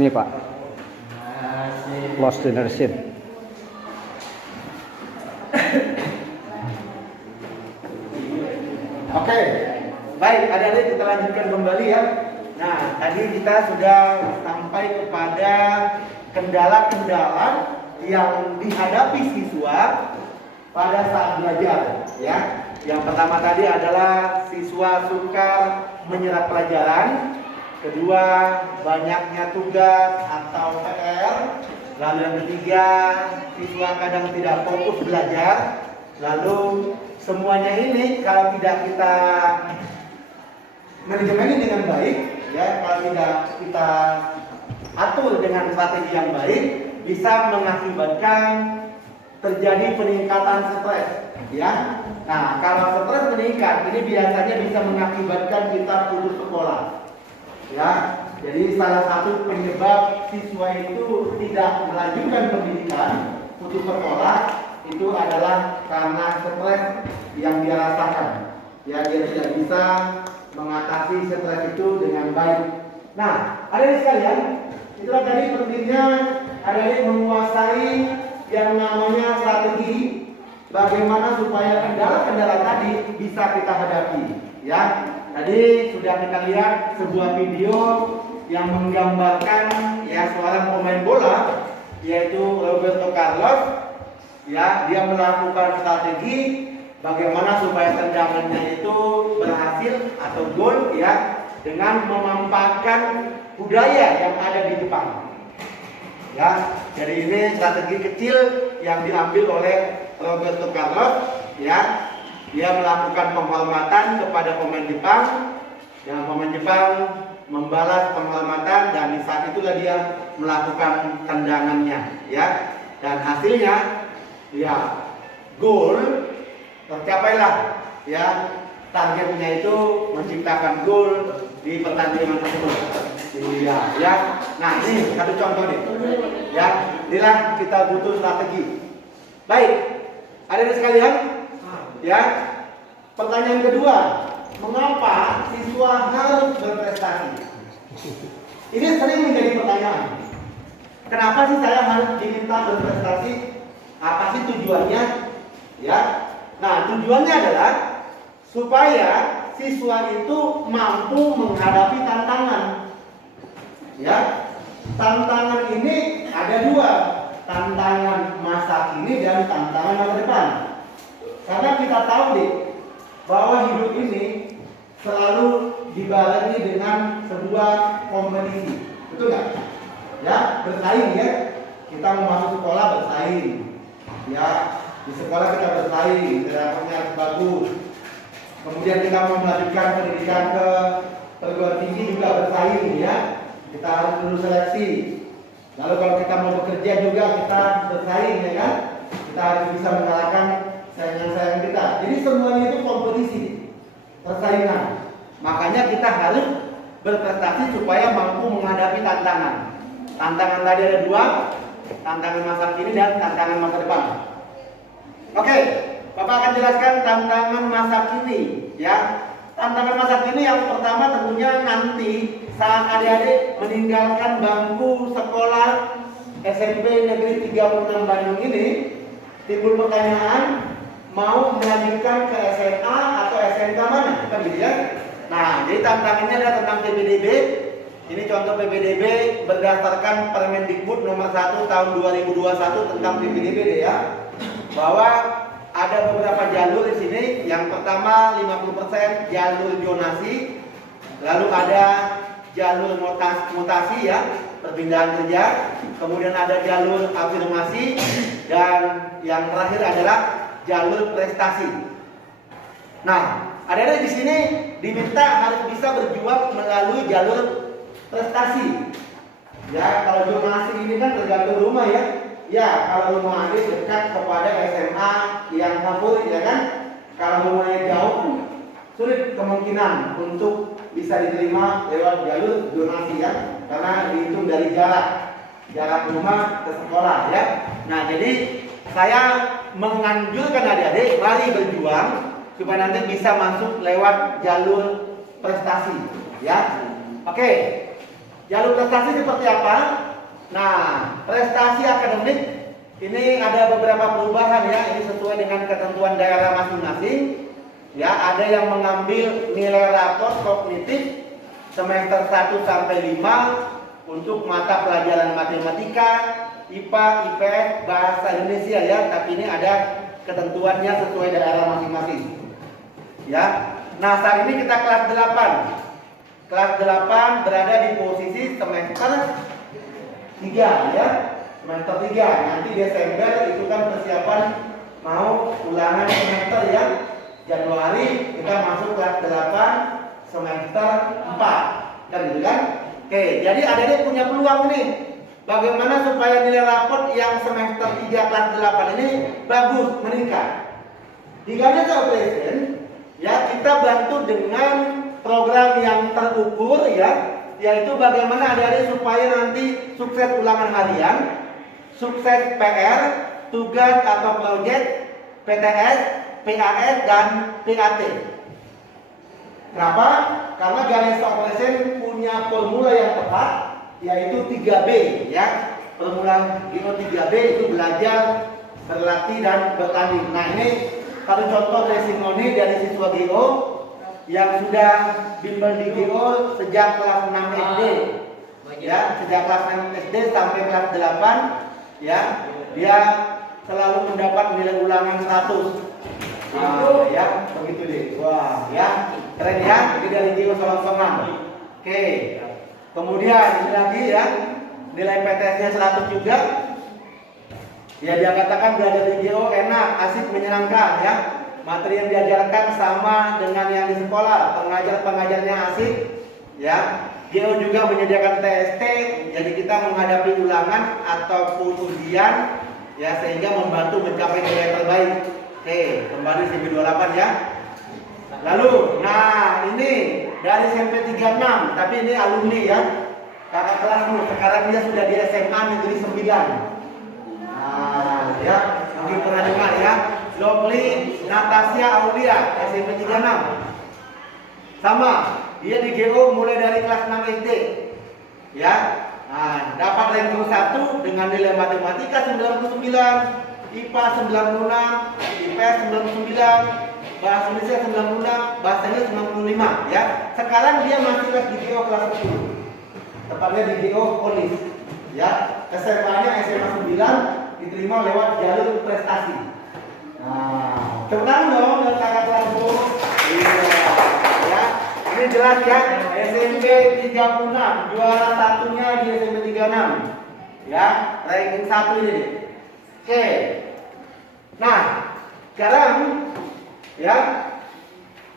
ini Pak, Lost Generation. Oke, baik adik-adik kita lanjutkan kembali ya. Nah, tadi kita sudah sampai kepada kendala-kendala yang dihadapi siswa pada saat belajar ya. Yang pertama tadi adalah siswa sukar menyerap pelajaran. Kedua, banyaknya tugas atau PR. Lalu yang ketiga, siswa kadang tidak fokus belajar. Lalu semuanya ini kalau tidak kita manajemen dengan baik, ya, kalau tidak kita atur dengan strategi yang baik, bisa mengakibatkan terjadi peningkatan stres, ya. Nah, kalau stres meningkat, ini biasanya bisa mengakibatkan kita putus sekolah, ya. Jadi salah satu penyebab siswa itu tidak melanjutkan pendidikan, putus sekolah, itu adalah karena stres yang dia rasakan. Ya, dia tidak bisa mengatasi stres itu dengan baik. Nah, adik-adik sekalian, itulah tadi pentingnya adik-adik menguasai yang namanya strategi bagaimana supaya kendala-kendala tadi bisa kita hadapi. Ya, tadi sudah kita lihat sebuah video yang menggambarkan ya seorang pemain bola yaitu Roberto Carlos. Ya, dia melakukan strategi bagaimana supaya tendangannya itu berhasil atau gol ya dengan memanfaatkan budaya yang ada di Jepang. Ya, jadi ini strategi kecil yang diambil oleh Roberto Carlos ya. Dia melakukan penghormatan kepada pemain Jepang. Yang pemain Jepang membalas penghormatan dan di saat itulah dia melakukan tendangannya ya. Dan hasilnya ya gol, tercapailah ya targetnya itu menciptakan gol di pertandingan tersebut. Iya ya. Nah, ini satu contoh nih. Ya, inilah kita butuh strategi. Baik, adik-adik sekalian, ya. Pertanyaan kedua, mengapa siswa harus berprestasi? Ini sering menjadi pertanyaan. Kenapa sih saya harus diminta berprestasi? Apa sih tujuannya? Ya. Nah, tujuannya adalah supaya siswa itu mampu menghadapi tantangan. Ya. Tantangan ini ada dua, tantangan masa kini dan tantangan masa depan. Karena kita tahu nih bahwa hidup ini selalu dibarengi dengan sebuah kompetisi. Betul nggak? Ya, bersaing ya. Kita mau masuk sekolah bersaing. Ya, di sekolah kita bersaing, rapotnya harus bagus. Kemudian kita mau melanjutkan pendidikan ke perguruan tinggi juga bersaing ya. Kita harus lulus seleksi. Lalu kalau kita mau bekerja juga kita bersaing ya kan. Kita harus bisa mengalahkan saingan-saingan kita. Jadi semuanya itu kompetisi, persaingan. Makanya kita harus berprestasi supaya mampu menghadapi tantangan. Tantangan tadi ada dua, tantangan masa kini dan tantangan masa depan. Oke, Bapak akan jelaskan tantangan masa kini ya. Tantangan masa kini yang pertama tentunya nanti saat adik-adik meninggalkan bangku sekolah SMP Negeri 36 Bandung ini, timbul pertanyaan mau melanjutkan ke SMA atau SMK mana, kan gitu ya. Nah, jadi tantangannya adalah tentang PPDB. Ini contoh PPDB berdasarkan Permendikbud nomor 1 tahun 2021 tentang PPDB ya. Bahwa ada beberapa jalur di sini. Yang pertama 50% jalur zonasi, lalu ada jalur mutasi ya, perpindahan kerja, kemudian ada jalur afirmasi, dan yang terakhir adalah jalur prestasi. Nah, ada di sini diminta harus bisa berjuang melalui jalur prestasi. Ya, kalau zonasi ini kan tergantung rumah ya. Ya, kalau rumah adik dekat kepada SMA yang favorit ya kan. Kalau rumahnya jauh, sulit kemungkinan untuk bisa diterima lewat jalur zonasi ya, karena dihitung dari jarak rumah ke sekolah ya. Nah, jadi saya menganjurkan adik-adik mari berjuang supaya nanti bisa masuk lewat jalur prestasi ya. Oke. Jalur prestasi seperti apa? Nah, prestasi akademik ini ada beberapa perubahan ya. Ini sesuai dengan ketentuan daerah masing-masing. Ya, ada yang mengambil nilai rapor kognitif semester 1 sampai 5 untuk mata pelajaran matematika, IPA, IPS, bahasa Indonesia ya. Tapi ini ada ketentuannya sesuai daerah masing-masing. Ya. Nah, saat ini kita kelas 8. Kelas 8 berada di posisi semester 3 ya. Semester 3. Nanti Desember itu kan persiapan mau ulangan semester ya. Januari kita masuk kelas 8 semester 4. Kan gitu kan? Oke, jadi adik-adik punya peluang nih. Bagaimana supaya nilai raport yang semester 3 kelas 8 ini bagus, meningkat. Di Ganesha Operation ya, kita bantu dengan program yang terukur ya, yaitu bagaimana adik-adik supaya nanti sukses ulangan harian, sukses PR, tugas atau proyek, PTS, PAS dan PAT. Kenapa? Karena Ganesha Operation punya formula yang tepat, yaitu 3B ya. Formula GO 3B itu belajar, berlatih dan bertanding. Nah, ini satu contoh testimoni dari siswa GO yang sudah bimbel di GO sejak kelas 6 SD ya, sejak kelas 6 SD sampai kelas 8 ya, dia selalu mendapat nilai ulangan 100. Ya, begitu deh. Wah, ya, keren ya. Jadi dari GO sama-sama. Oke. Kemudian ini lagi ya, nilai PTS-nya 100 juga. Ya, dia katakan belajar di GO enak, asik, menyenangkan ya. Materi yang diajarkan sama dengan yang di sekolah, pengajar-pengajarnya asik ya. GO juga menyediakan TST, jadi kita menghadapi ulangan ataupun ujian ya, sehingga membantu mencapai nilai terbaik. Oke, kembali SMP 28 ya. Lalu, nah ini dari SMP 36, tapi ini alumni ya. Kakak kelasmu, sekarang dia sudah di SMA Negeri 9. Nah, ya, mungkin pernah dengar ya. Lovely Natasha Aulia, SMP 36. Sama, dia di GO mulai dari kelas 6 SD. Ya. Nah, dapat ranking 1 dengan nilai matematika 99, IPA 96, IPS 99, bahasa Indonesia 96, bahasa Inggris 95 ya. Sekarang dia masih di GO kelas 10. Tepatnya di GO Polis. Ya, SMA-nya SMA 9 diterima lewat jalur prestasi. Nah, tepuk tangan dong dari kakak kelasku. Iya, ya. Ini jelas ya, SMP 36, juara satunya di SMP 36. Ya, ranking 1 ini. Oke. Nah, sekarang ya,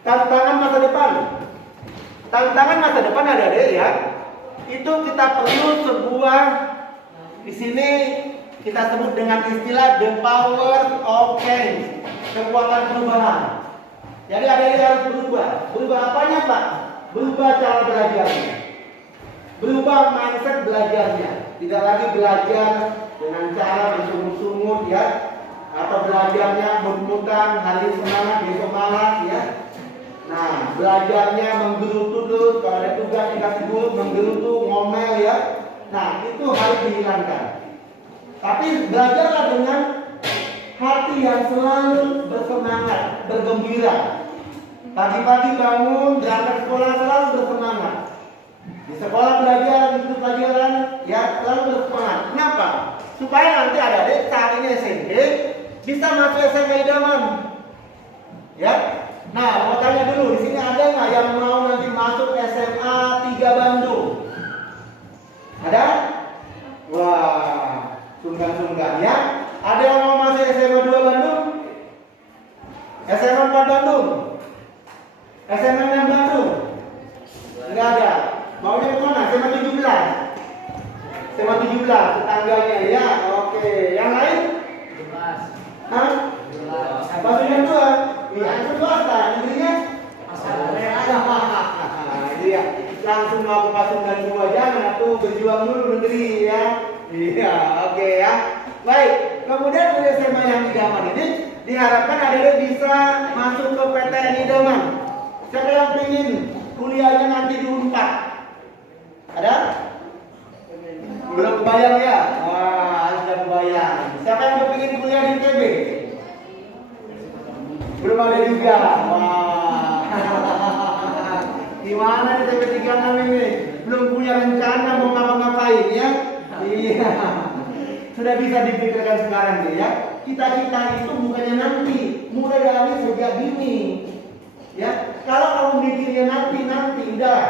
tantangan masa depan. Tantangan masa depan ada deh ya. Itu kita perlu sebuah, di sini kita sebut dengan istilah the power of change, kekuatan perubahan. Jadi ada yang harus berubah. Berubah apanya Pak? Berubah cara belajarnya, berubah mindset belajarnya. Tidak lagi belajar dengan cara bersungut-sungut ya, atau belajarnya bermutan, hari semangat besok malas ya. Nah, belajarnya menggerutu terus, kalau ada tugas dikasih guru menggerutu, ngomel ya. Nah, itu harus dihilangkan. Tapi belajarlah dengan hati yang selalu bersemangat, bergembira. Pagi-pagi bangun, berangkat sekolah selalu bersemangat. Di sekolah belajar, ikut pelajaran, ya selalu bersemangat. Kenapa? Supaya nanti adik-adik saat ini SMP bisa masuk SMA idaman. Ya. Nah, mau tanya dulu, di sini ada nggak yang mau nanti masuk SMA 3 Bandung? Ada? Wah, sungkan-sungkan ya. Ada yang mau masuk SMA 2 Bandung? SMA 4 Bandung? SMA 6 Bandung? Enggak ada. Maunya kemana? SMA 17? SMA 17, tetangganya ya. Oke, yang lain? 17. Hah? 17. Bandung 2? Iya, itu swasta, negerinya? Iya, langsung mau pasukan dua, jangan tuh berjuang dulu negeri ya. Iya, oke ya. Baik, kemudian dari SMA yang idaman ini diharapkan adik-adik bisa masuk ke PTN idaman. Siapa yang ingin kuliahnya nanti di Unpad? Ada? Belum kebayang ya? Wah, sudah kebayang. Siapa yang kepingin kuliah di ITB? Belum ada juga. Wah. Gimana nih TP 36 ini? Belum punya rencana mau ngapa-ngapain ya? Iya. Sudah bisa dipikirkan sekarang nih ya. Cita-cita itu bukannya nanti, mulai dari sejak dini. Ya, kalau kamu mikirnya nanti udah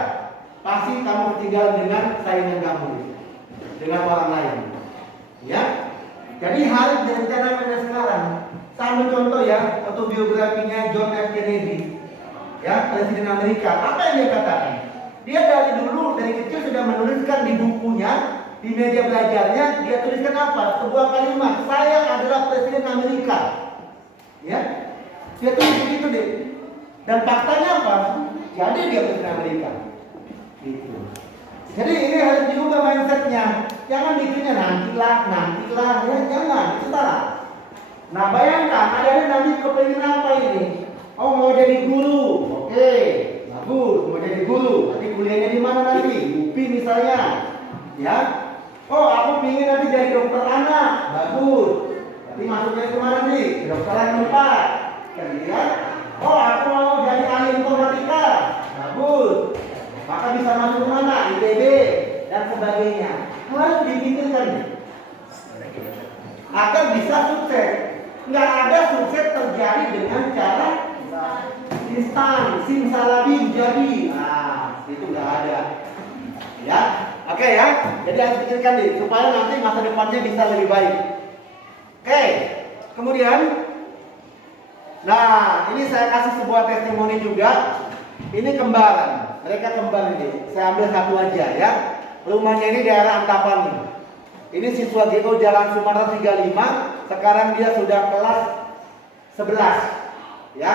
pasti kamu ketinggalan dengan saingan kamu, dengan orang lain. Ya, jadi harus direncanakan sekarang. Saya ambil contoh ya, autobiografinya John F. Kennedy, ya Presiden Amerika. Apa yang dia katakan? Dia dari kecil sudah menuliskan di bukunya, di meja belajarnya, dia tuliskan apa? Sebuah kalimat, saya adalah Presiden Amerika. Ya, dia tulis begitu deh. Dan faktanya apa? Jadi dia Presiden Amerika. Gitu. Jadi ini harus diubah mindsetnya. Jangan mikirnya nantilah, ya jangan, itu salah. Nah bayangkan, ada nanti kepengen apa ini? Oh mau jadi guru, oke, bagus, mau jadi guru. Nanti kuliahnya di mana nanti? UPI misalnya, ya. Oh aku ingin nanti jadi dokter anak, bagus. Nanti masuknya kemana nih? Kedokteran 4, kemudian. Oh aku mau jadi ahli informatika, bagus. Maka bisa masuk kemana? ITB dan sebagainya. Harus dipikirkan agar bisa sukses. Nggak ada sukses terjadi dengan cara instan, simsalabim jadi. Nah, itu nggak ada. Ya, oke ya. Jadi harus pikirkan nih supaya nanti masa depannya bisa lebih baik. Oke. Kemudian, nah ini saya kasih sebuah testimoni juga. Ini kembaran. Mereka kembar ini. Saya ambil satu aja ya. Rumahnya ini daerah Antapani. Ini siswa GO Jalan Sumatera 35. Sekarang dia sudah kelas 11. Ya,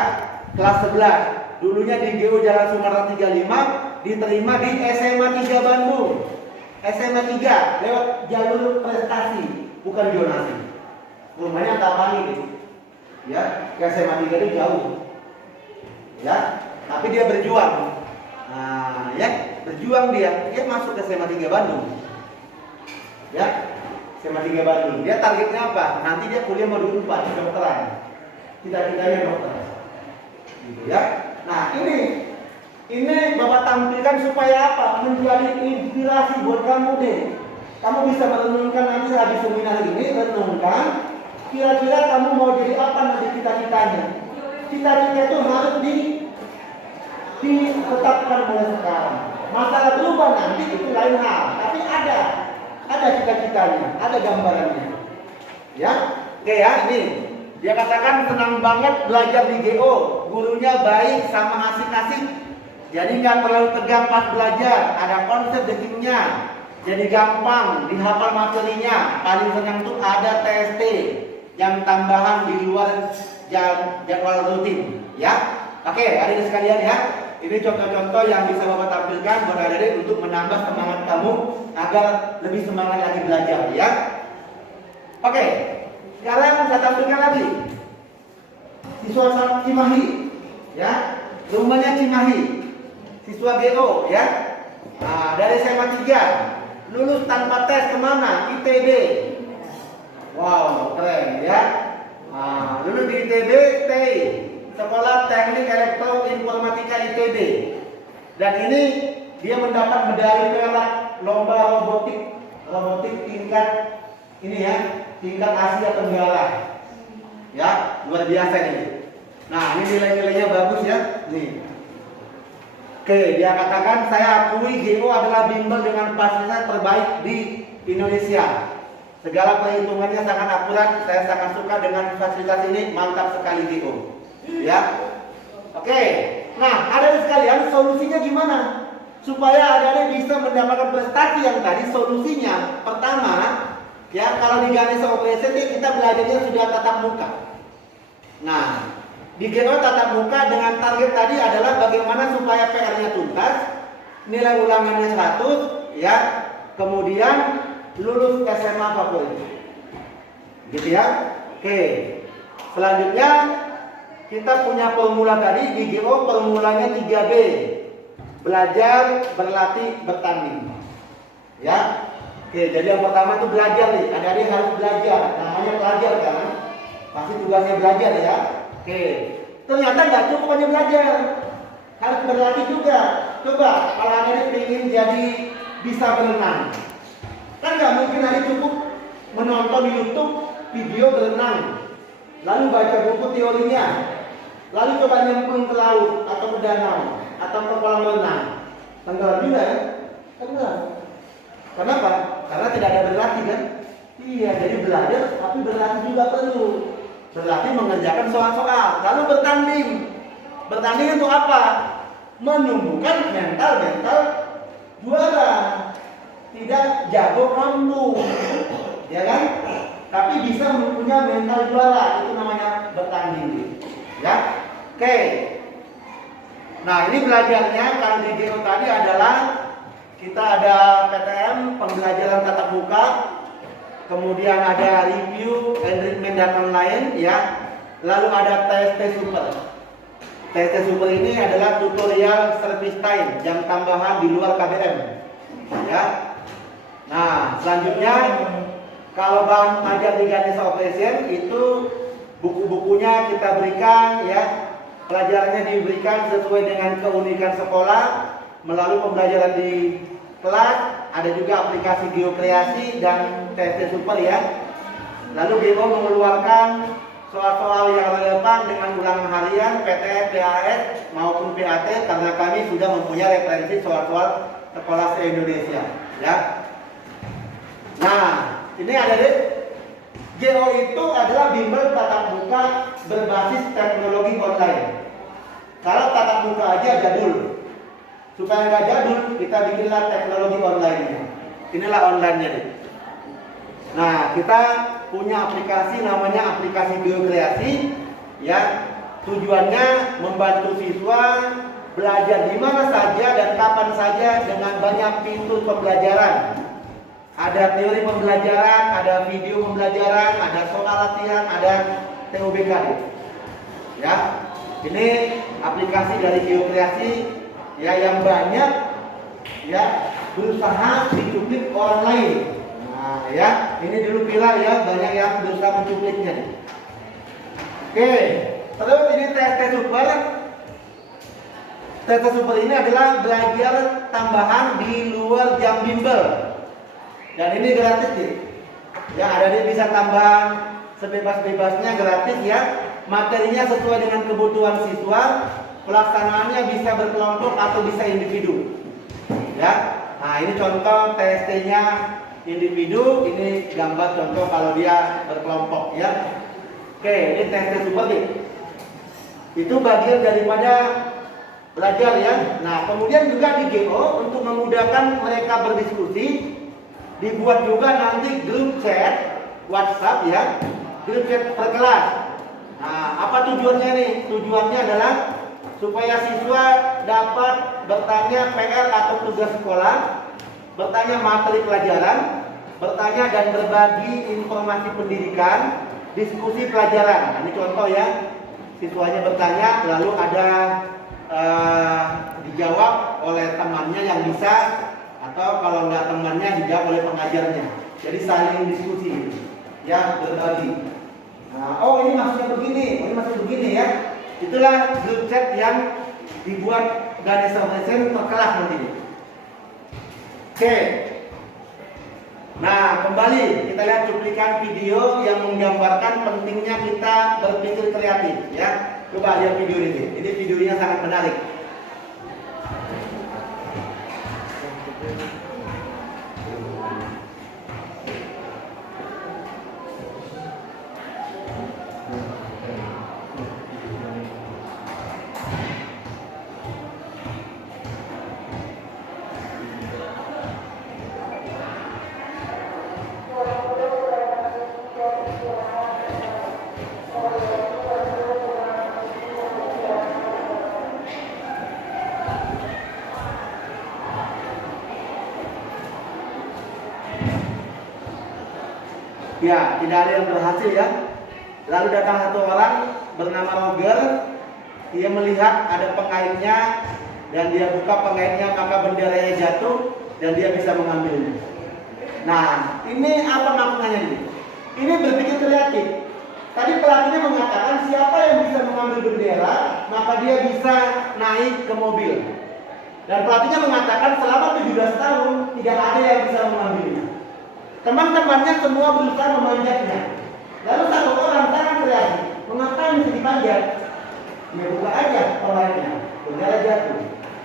kelas 11. Dulunya di GO Jalan Sumatera 35, diterima di SMA 3 Bandung. SMA 3 lewat jalur prestasi, bukan zonasi. Rumahnya Antapani gitu. Ya, ke SMA 3 itu jauh. Ya, tapi dia berjuang. Nah, ya, berjuang dia masuk ke SMA 3 Bandung. Ya, SMA 3 Bandung. Dia targetnya apa? Nanti dia kuliah modul 4 kedokteran. Cita-citanya dokter. Gitu ya. Nah, ini Bapak tampilkan supaya apa? Menjadi inspirasi buat kamu deh. Kamu bisa merenungkan nanti habis seminar ini, renungkan kira-kira kamu mau jadi apa nanti cita-citanya. Cita-cita itu harus ditetapkan mulai sekarang. Masalah berubah nanti itu lain hal, tapi ada cita-citanya, ada gambarannya. Ya, oke ya, ini dia katakan senang banget belajar di GO, gurunya baik sama asik-asik, jadi nggak terlalu tegang pas belajar, ada konsep definisinya, jadi gampang dihafal materinya. Paling senang tuh ada TST yang tambahan di luar jadwal rutin. Ya, oke, adik sekalian ya. Ini contoh-contoh yang bisa Bapak tampilkan buat adik-adik untuk menambah semangat kamu agar lebih semangat lagi belajar ya. Oke, sekarang saya tampilkan lagi siswa Cimahi ya, rumahnya Cimahi, siswa GO ya. Nah, dari SMA 3 lulus tanpa tes kemana? ITB. Wow, keren ya. Nah, lulus di ITB, stay Sekolah Teknik Elektroinformatika ITB. Dan ini dia mendapat medali perak lomba robotik tingkat ini ya, tingkat Asia Tenggara. Ya, luar biasa ini. Nah, ini nilai-nilainya bagus ya. Nih. Oke, dia katakan saya akui GO adalah bimbel dengan fasilitas terbaik di Indonesia. Segala perhitungannya sangat akurat, saya sangat suka dengan fasilitas ini, mantap sekali GO. Ya, oke. Nah, ada sekalian solusinya gimana supaya adik-adik bisa mendapatkan prestasi yang tadi? Solusinya pertama, ya kalau di Ganesha OPST kita belajarnya sudah tatap muka. Nah, di GO tatap muka dengan target tadi adalah bagaimana supaya PR-nya tuntas, nilai ulangannya 100, ya, kemudian lulus SMA favorit. Gitu ya. Oke. Selanjutnya kita punya formula tadi di GO, formulanya 3B. Belajar, berlatih, bertanding. Ya. Oke, jadi yang pertama itu belajar nih. Adik-adik harus belajar. Namanya pelajar kan? Pasti tugasnya belajar ya. Oke. Ternyata nggak cukup hanya belajar. Harus berlatih juga. Coba kalau adik ingin jadi bisa berenang. Kan nggak mungkin adik cukup menonton di YouTube video berenang. Lalu baca buku teorinya. Lalu coba nyemplung ke laut atau ke danau atau ke kolam renang. Tenggelam juga ya? Tenggelam. Kenapa? Karena tidak ada berlatih kan? Iya, jadi belajar tapi berlatih juga perlu. Berlatih mengerjakan soal-soal, lalu bertanding. Bertanding untuk apa? Menumbuhkan mental juara. Tidak jago kamu, ya kan? Tapi bisa mempunyai mental juara, itu namanya bertanding. Ya, oke. Nah, ini belajarnya kalau di GO tadi adalah kita ada PTM, pembelajaran tatap muka, kemudian ada review, enrichment dan online, ya. Lalu ada TST Super. TST Super ini adalah tutorial service time, jam tambahan di luar KBM, ya. Nah, selanjutnya kalau bahan ajar di Ganesha Operation itu buku-bukunya kita berikan, ya. Pelajarannya diberikan sesuai dengan keunikan sekolah melalui pembelajaran di kelas, ada juga aplikasi geokreasi dan TST Super ya. Lalu GO mengeluarkan soal-soal yang relevan dengan ulangan harian, PTN, PAS maupun PAT karena kami sudah mempunyai referensi soal-soal sekolah se-Indonesia ya. Nah, ini ada deh. GO itu adalah bimbel tatap muka berbasis teknologi online. Kalau tatap muka aja jadul. Supaya nggak jadul, kita bikinlah teknologi online-nya. Inilah online-nya nih. Nah, kita punya aplikasi namanya aplikasi geokreasi, ya. Tujuannya membantu siswa belajar di mana saja dan kapan saja dengan banyak pintu pembelajaran. Ada teori pembelajaran, ada video pembelajaran, ada soal latihan, ada TOBK. Ya, ini aplikasi dari geokreasi. Ya, yang banyak ya berusaha dicuplik orang lain. Nah, ya, ini dulu viral ya, banyak yang berusaha mencupliknya. Oke, terus ini TST Super. TST Super ini adalah belajar tambahan di luar jam bimbel. Dan ini gratis nih. Ya, ada dia bisa tambahan sebebas-bebasnya gratis ya. Materinya sesuai dengan kebutuhan siswa. Pelaksanaannya bisa berkelompok atau bisa individu. Ya. Nah, ini contoh TST-nya individu, ini gambar contoh kalau dia berkelompok ya. Oke, ini TST Super nih. Itu bagian daripada belajar ya. Nah, kemudian juga di GO untuk memudahkan mereka berdiskusi, dibuat juga nanti grup chat WhatsApp ya, grup chat per kelas. Nah, apa tujuannya nih? Tujuannya adalah supaya siswa dapat bertanya PR atau tugas sekolah, bertanya materi pelajaran, bertanya dan berbagi informasi pendidikan, diskusi pelajaran. Nah, ini contoh ya, siswanya bertanya lalu ada dijawab oleh temannya yang bisa, atau kalau nggak temannya dijawab oleh pengajarnya. Jadi saling diskusi, ya, berbagi. Nah, oh ini maksudnya begini, ini maksudnya begini ya. Itulah grup chat yang dibuat Ganesha Operation per kelas nanti. Oke. Nah, kembali kita lihat cuplikan video yang menggambarkan pentingnya kita berpikir kreatif ya. Coba lihat video ini. Ini videonya sangat menarik. Ya, tidak ada yang berhasil ya. Lalu datang satu orang bernama Roger. Dia melihat ada pengaitnya dan dia buka pengaitnya, maka benderanya jatuh dan dia bisa mengambilnya. Nah, ini apa maknanya ini? Ini berpikir kreatif. Tadi pelatihnya mengatakan siapa yang bisa mengambil bendera, maka dia bisa naik ke mobil. Dan pelatihnya mengatakan selama 17 tahun tidak ada yang bisa mengambilnya. Teman-temannya semua berusaha memanjatnya. Lalu satu orang sangat kreatif, mengapa mesti dipanjat? Dia buka aja orangnya, bendera jatuh.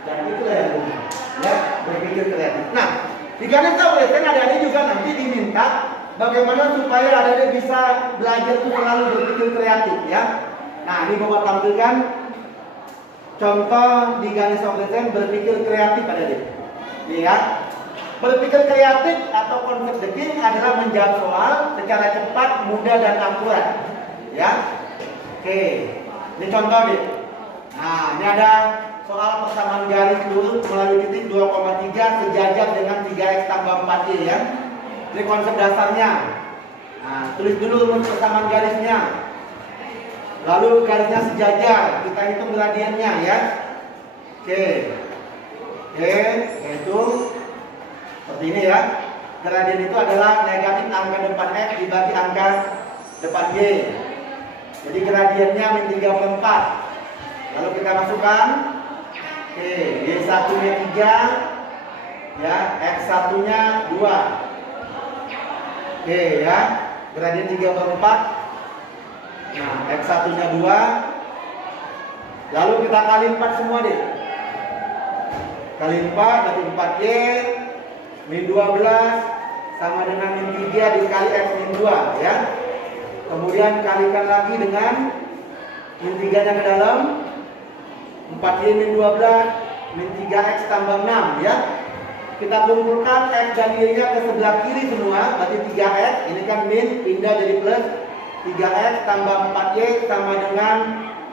Dan itulah yang benar. Ya, berpikir kreatif. Nah, di Ganesha Adolescent adik-adik juga nanti diminta bagaimana supaya adik-adik bisa belajar itu selalu berpikir kreatif ya. Nah, ini Bapak tampilkan contoh di Ganesha Adolescent berpikir kreatif adik-adik. Ya. Berpikir kreatif atau konsep thinking adalah menjawab soal secara cepat, mudah dan akurat. Ya. Oke. Ini contoh nih. Nah, ini ada soal persamaan garis lurus melalui titik 2,3 sejajar dengan 3x tambah 4y ya. Ini konsep dasarnya. Nah, tulis dulu rumus persamaan garisnya. Lalu garisnya sejajar, kita hitung gradiennya ya. Oke. Oke, yaitu seperti ini ya. Gradien itu adalah negatif angka depan x dibagi angka depan y. Jadi gradiennya min 3/4. Lalu kita masukkan. Oke, y1-nya 3 ya, x1-nya 2. Oke ya, gradien 3/4. Nah, x1-nya 2. Lalu kita kali 4 semua deh. Kali 4 berarti 4y min 12 sama dengan min 3 dikali x min 2 ya. Kemudian kalikan lagi dengan min 3-nya ke dalam, 4y min 12 min 3x tambah 6 ya. Kita kumpulkan x dan y-nya ke sebelah kiri semua, berarti 3x, ini kan min, pindah jadi plus. 3x tambah 4y sama dengan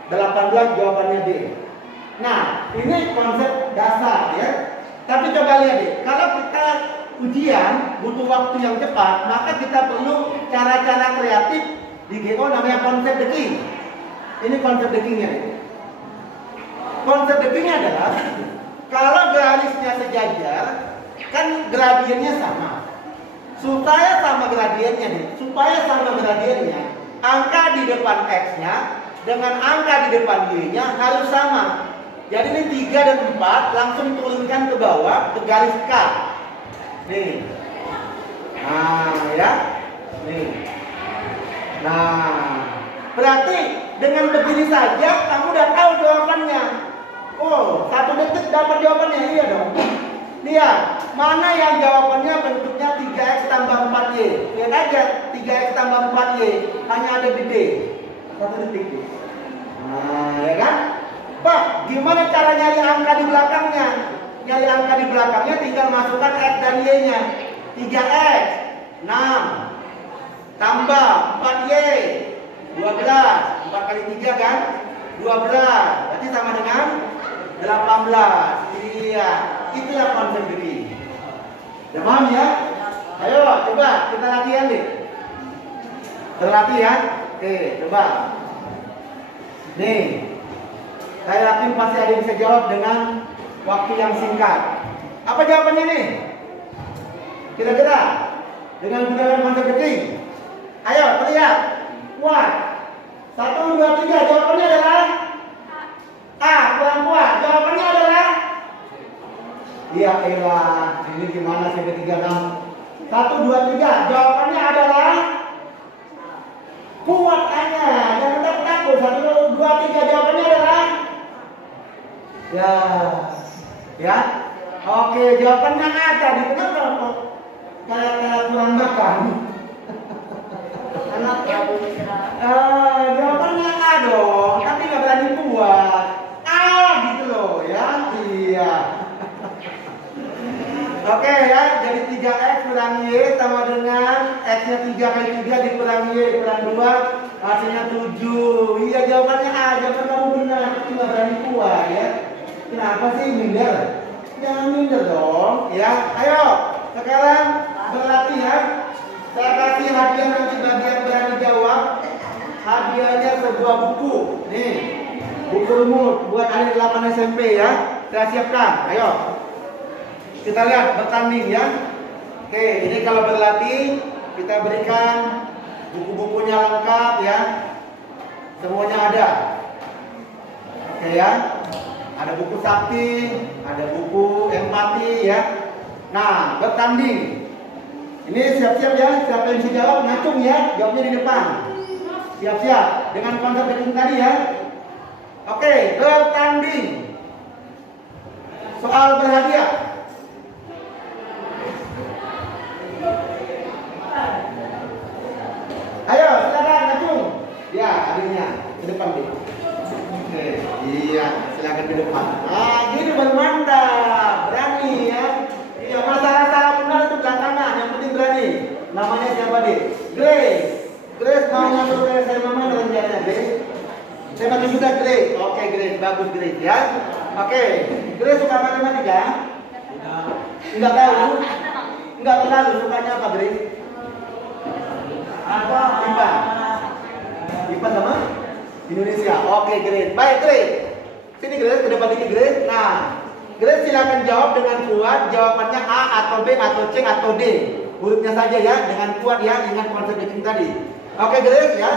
18, jawabannya D. Nah, ini konsep dasar ya. Tapi coba lihat deh, kalau kita ujian butuh waktu yang cepat, maka kita perlu cara-cara kreatif di GO namanya konsep thinking. Ini konsep thinkingnya. Konsep thinkingnya adalah kalau garisnya sejajar, kan gradiennya sama. Supaya sama gradiennya nih, angka di depan x-nya dengan angka di depan y-nya harus sama. Jadi ini 3 dan 4 langsung turunkan ke bawah ke garis K. Nih. Nah, ya. Nih. Nah, berarti dengan begini saja kamu udah tahu jawabannya. Oh, 1 detik dapat jawabannya, iya dong. Lihat, mana yang jawabannya bentuknya 3x tambah 4y. Lihat aja, 3x tambah 4y hanya ada di D. 1 detik. Nah, ya kan? Pak, gimana cara nyari angka di belakangnya? Nyari angka di belakangnya tinggal masukkan x dan y-nya. 3x, 6, tambah 4y, 12. 4 kali 3 kan? 12. Berarti sama dengan 18. Iya, itulah konsep diri. Udah paham ya? Ayo, coba kita latihan deh. Terlatih ya? Oke, coba. Nih. Saya yakin pasti ada yang bisa jawab dengan waktu yang singkat. Apa jawabannya nih? Kira-kira dengan gunakan konsep thinking. Ayo, teriak. Kuat. 1, 2, 3. Jawabannya adalah A. Kurang kuat. Jawabannya adalah iya, elah. Ini gimana sih ketiga 6? 1, 2, 3. Jawabannya adalah kuat hanya. Jangan takut. 1, 2, 3. Jawabannya adalah ya, oke, jawabannya A tadi. Kenapa kok kayak kurang makan? Jawabannya A dong, tapi nggak berani buat A gitu loh ya. Iya. Oke ya, jadi 3x kurang y sama dengan x-nya 3 kali 3 dikurangi y kurang 2, hasilnya 7. Iya, jawabannya A. Jawaban kamu benar, tapi nggak berani buat ya. Kenapa sih minder? Jangan minder dong, ya. Ayo, sekarang berlatih ya. Saya kasih hadiah nanti bagi yang berani jawab. Hadiahnya sebuah buku. Nih, buku rumus buat adik 8 SMP ya. Saya siapkan. Ayo, kita lihat bertanding ya. Oke, ini kalau berlatih kita berikan buku-bukunya lengkap ya. Semuanya ada. Oke ya. Ada buku sakti, ada buku empati ya. Nah, bertanding. Ini siap-siap ya. Siapa yang bisa jawab ngacung ya. Jawabnya di depan. Siap-siap dengan konsep yang tadi ya. Oke, bertanding. Soal berhadiah. Ayo, silakan ngacung. Ya, adiknya ke depan deh. Oke, iya, silakan ke depan. Nah, gini baru mantap, berani ya. Iya, masalah-masalah benar itu belakangan, yang penting berani. Namanya siapa deh? Grace. Grace mau masuk ke SMA mana rencananya, Grace? Saya masih juga Grace. Oke, Grace, bagus Grace ya. Oke, Grace suka matematika? Enggak tahu. Enggak terlalu sukanya apa, Grace? Apa? IPA. IPA sama Indonesia. Oke, Grace. Baik, Grace. Sini Grace, ke depan dikit Grace. Nah, Grace silakan jawab dengan kuat. Jawabannya A atau B atau C atau D. Hurufnya saja ya, dengan kuat ya, ingat konsep bikin tadi. Oke, Grace ya.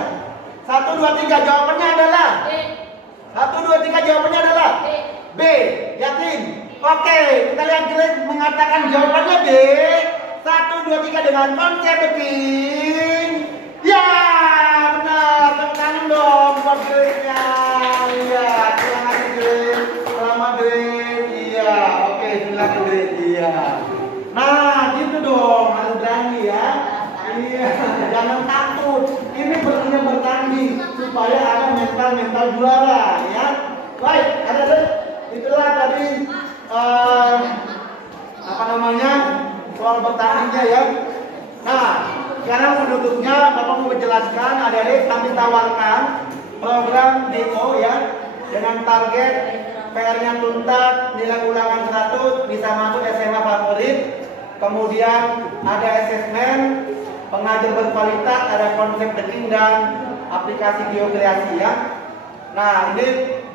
1, 2, 3 jawabannya adalah B. 1, 2, 3 jawabannya adalah B. B. Yakin? Oke, kita lihat Grace mengatakan jawabannya B. 1, 2, 3 dengan konsep bikin. Ya, benar. Tepuk tangan dong buat Grace-nya. Iya, terima kasih Grace. Selamat Grace. Iya, oke, silakan Grace. Iya. Nah, gitu dong, harus berani ya. Iya, jangan takut. Ini berarti bertanding supaya ada mental juara ya. Baik, ada itulah tadi apa namanya soal bertandingnya ya. Nah, sekarang penutupnya Bapak mau menjelaskan adik-adik kami tawarkan program DO ya dengan target PR-nya tuntas, nilai ulangan 100, bisa masuk SMA favorit. Kemudian ada asesmen, pengajar berkualitas, ada konsep deking dan aplikasi geokreasi ya. Nah, ini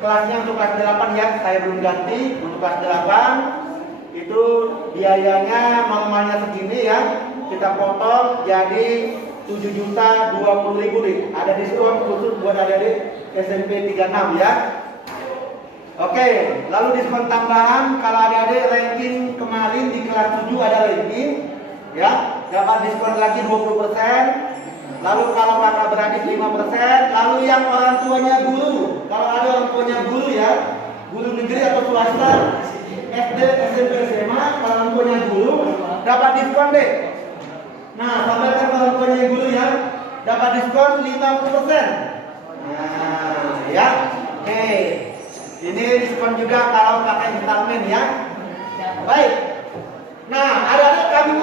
kelasnya untuk kelas 8 ya, saya belum ganti. Untuk kelas 8 itu biayanya normalnya segini ya. Kita potong jadi 7.020.000 nih. Ada diskon khusus buat adik-adik SMP 36 ya. Oke, lalu diskon tambahan kalau adik-adik ranking kemarin di kelas 7 ada ranking ya, dapat diskon lagi 20%. Lalu kalau kakak beradik 5%. Lalu yang orang tuanya guru, kalau ada orang tuanya guru ya, guru negeri atau swasta, SD, SMP, SMA, kalau orang tuanya guru dapat diskon deh. Nah, sampaikan orang tuanya guru ya, dapat diskon 50%. Nah, ya, oke. Ini diskon juga kalau kakak installment ya. Baik. Nah, adik-adik kami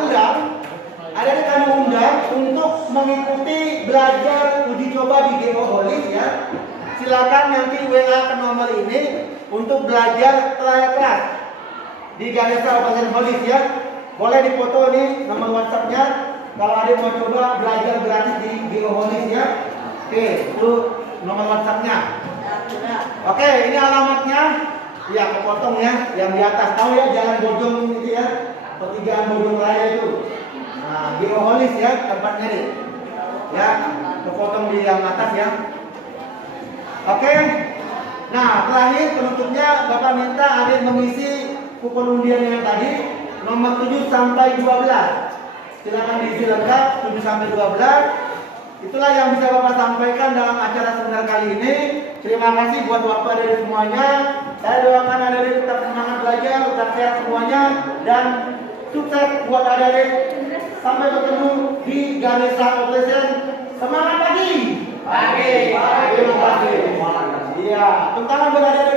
undang untuk mengikuti belajar uji coba di Geoholis ya. Silakan nanti WA ke nomor ini untuk belajar trial class di Ganesha Operation Holis ya. Boleh dipoto nih nomor WhatsApp-nya kalau ada mau coba belajar gratis di Geoholis ya. Oke, itu nomor WhatsApp-nya. Oke, ini alamatnya. Ya, kepotong ya, yang di atas. Tahu ya Jalan Bojong itu ya, pertigaan Bojong Raya itu. Nah, Geoholis ya tempatnya nih. Ya, kepotong di yang atas ya. Oke. Nah, terakhir penutupnya Bapak minta adik mengisi kupon undian yang tadi nomor 7 sampai 12. Silakan diisi lengkap 7 sampai 12. Itulah yang bisa Bapak sampaikan dalam acara seminar kali ini. Terima kasih buat waktu adik semuanya. Saya doakan adik tetap semangat belajar, tetap sehat semuanya, dan sukses buat adik. Sampai bertemu di Ganesha Operation. Semangat pagi. Terima kasih. Iya, tepuk tangan buat adik.